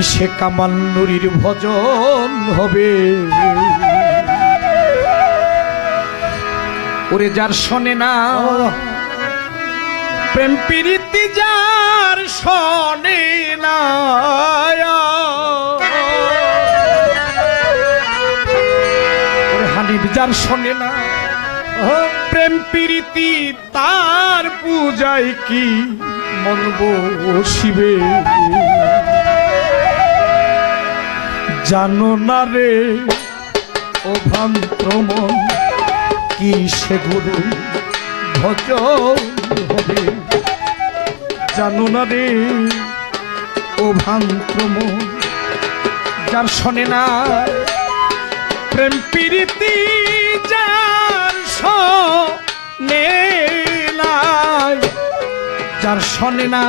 কিসে কামাল নুরির ভজন হবে? ওরে যার শোনে না, প্রেম প্রীতি যার শোনে না যার শোনে না, প্রেম প্রীতি তার পূজায় কি মন বসিবে জানো না রে? ও ভ্রান্ত মন কি সে গুরু? ভজন হবে। জানো না রে? ও ভ্রান্ত মন যার শোনে না প্রেম প্রীতি, যার শোনে যার শোনে না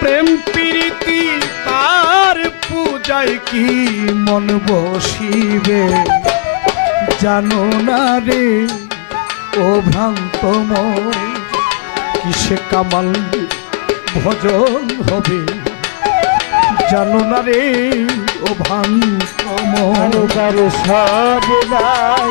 প্রেম প্রীতি, তার পূজায় কি মন বসিবে? জানো না রে, ও ভ্রান্ত মন কিসে কামাল ভজন হবে? জানো না রে, ও ভ্রান্ত কারও সব নাই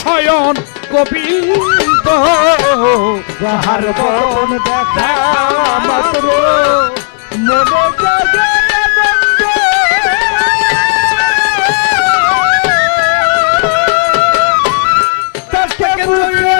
শয়ন গোবিন্দ যাহার বন দেখা মাত্র মনে জাগে। তাকে বুকে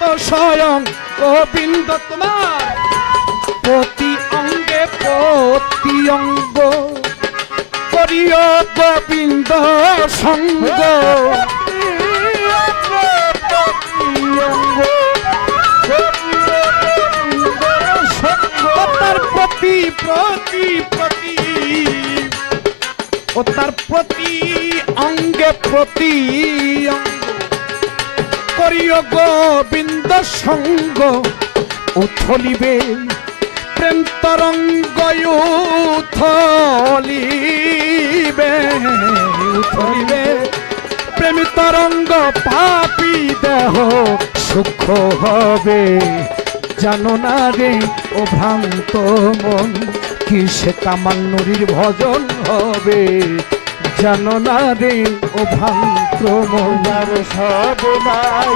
তো স্বয়ং গোবিন্দ তোমার। প্রতি অঙ্গে প্রতি অঙ্গ করিও গোবিন্দ সঙ্গ। তার প্রতি অঙ্গে প্রতি অঙ্গ। করিও গোবিন্দ সঙ্গ, উথলিবে প্রেম তরঙ্গ উথলিবে উথলিবে প্রেম তরঙ্গ পাপি দেহ, সুখ হবে জানো না রে ও ভ্রান্ত মন, কিসে কামাল নুরির ভজন হবে? জানো না রে ও ভ্রান্ত যার সব নাই।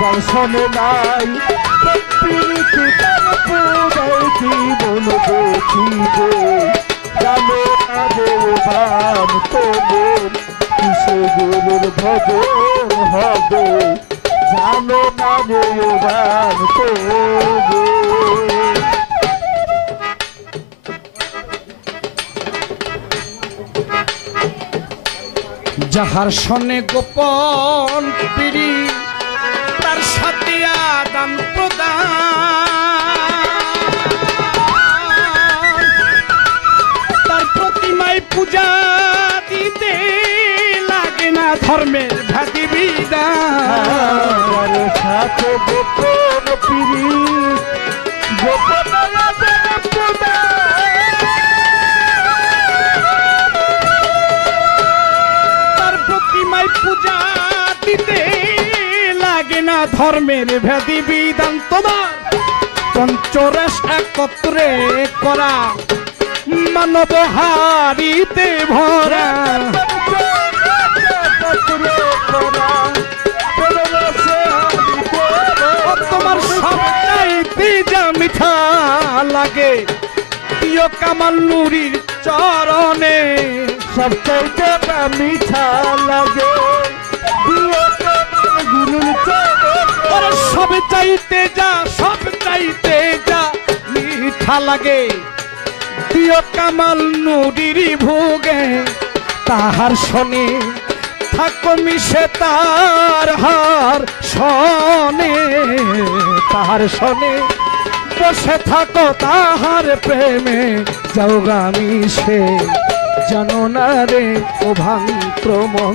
দর্শনে নাই। প্রীতি তার পূজায় জীবন দেখিবে জানো না রে ভান কিসে যাহার সনে গোপন পিড়ি, তার সাথে আদান প্রদান। তার প্রতিমায় পূজা দিতে লাগে না ধর্মের দিতে লাগে না ধর্মের ভেদি বিধান তোমার। পঞ্চরস একত্রে করা, মানব হারিতে ভরা। তোমার সবচাইতে যা মিঠা লাগে। প্রিয় কামাল নুরির চরণে সবচাইতে মিঠা লাগে। সব চাইতে যা, সব চাইতে যা, মিঠা লাগে। প্রিয় কামাল নুরির ভোগে, তাহার শনি থাকো মিশে তার হার শনে। তাহার শনে বসে থাকো তাহার প্রেমে, যাও গামি সে জানো না রে, ও ভান্ত্রমন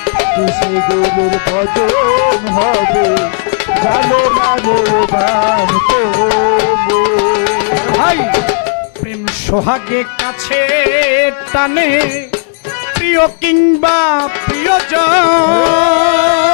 কিসে গুরুর ভজন হবে জানো না ভাই প্রেম সোহাগে কাছে টানে প্রিয় কিংবা প্রিয়জন।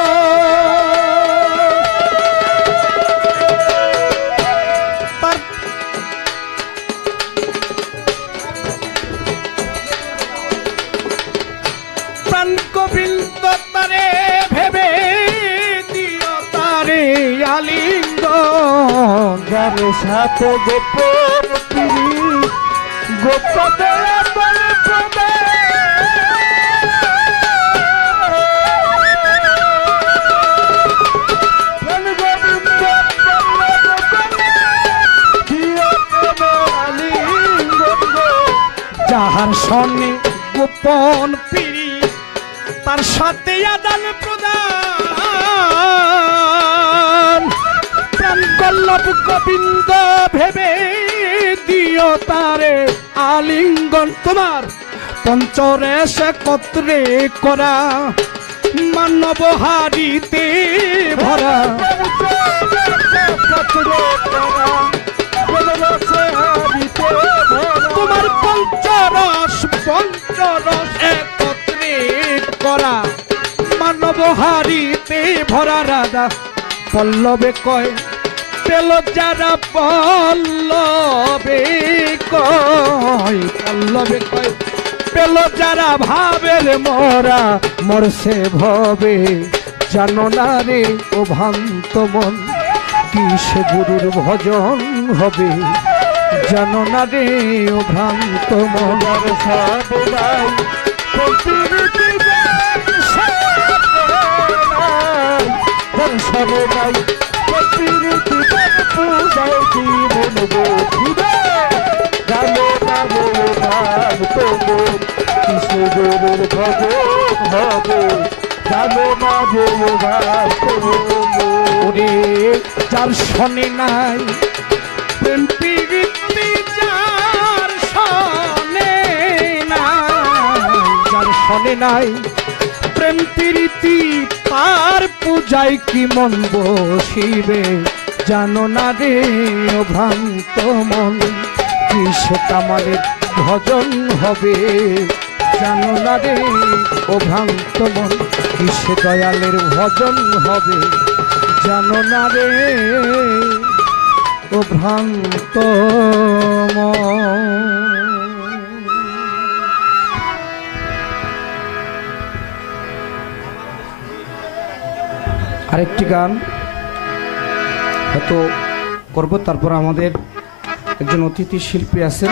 যার সাথে গোপন গোপনে যাহার সনে গোপন পিড়ি তার সাথে আদান প্রদান বল্লভ গোবিন্দ ভেবে দিও তারে আলিঙ্গন। তোমার পঞ্চরেশ একত্রে করা মানব হারিতে ভরা। তোমার পঞ্চরস পঞ্চরস একত্রে করা মানব হারিতে ভরা রাধা পল্লবে কয় পেল যারা পল্লবে কয় পল্লবে কয়। পেল যারা ভাবের মরা, মরছে ভবে। জানো না রে ও ভ্রান্ত মন কি সে গুরুর ভজন হবে? জানো না রে ও ভ্রান্ত মন। ওরে যার শনি নাই। প্রেম প্রীতি যার শনে নাই। যার শনি নাই। প্রেম প্রীতি তার পূজায় কি মন বসিবে? জানো না রে ভ্রান্ত মন কি সে কামালের ভজন হবে? জানো না রে, ও ভ্রান্ত মন কি সে দয়ালের ভজন হবে? জানো না রে, ও ভ্রান্ত আরেকটি গান, হয়তো করব, তারপর আমাদের একজন অতিথি শিল্পী আছেন।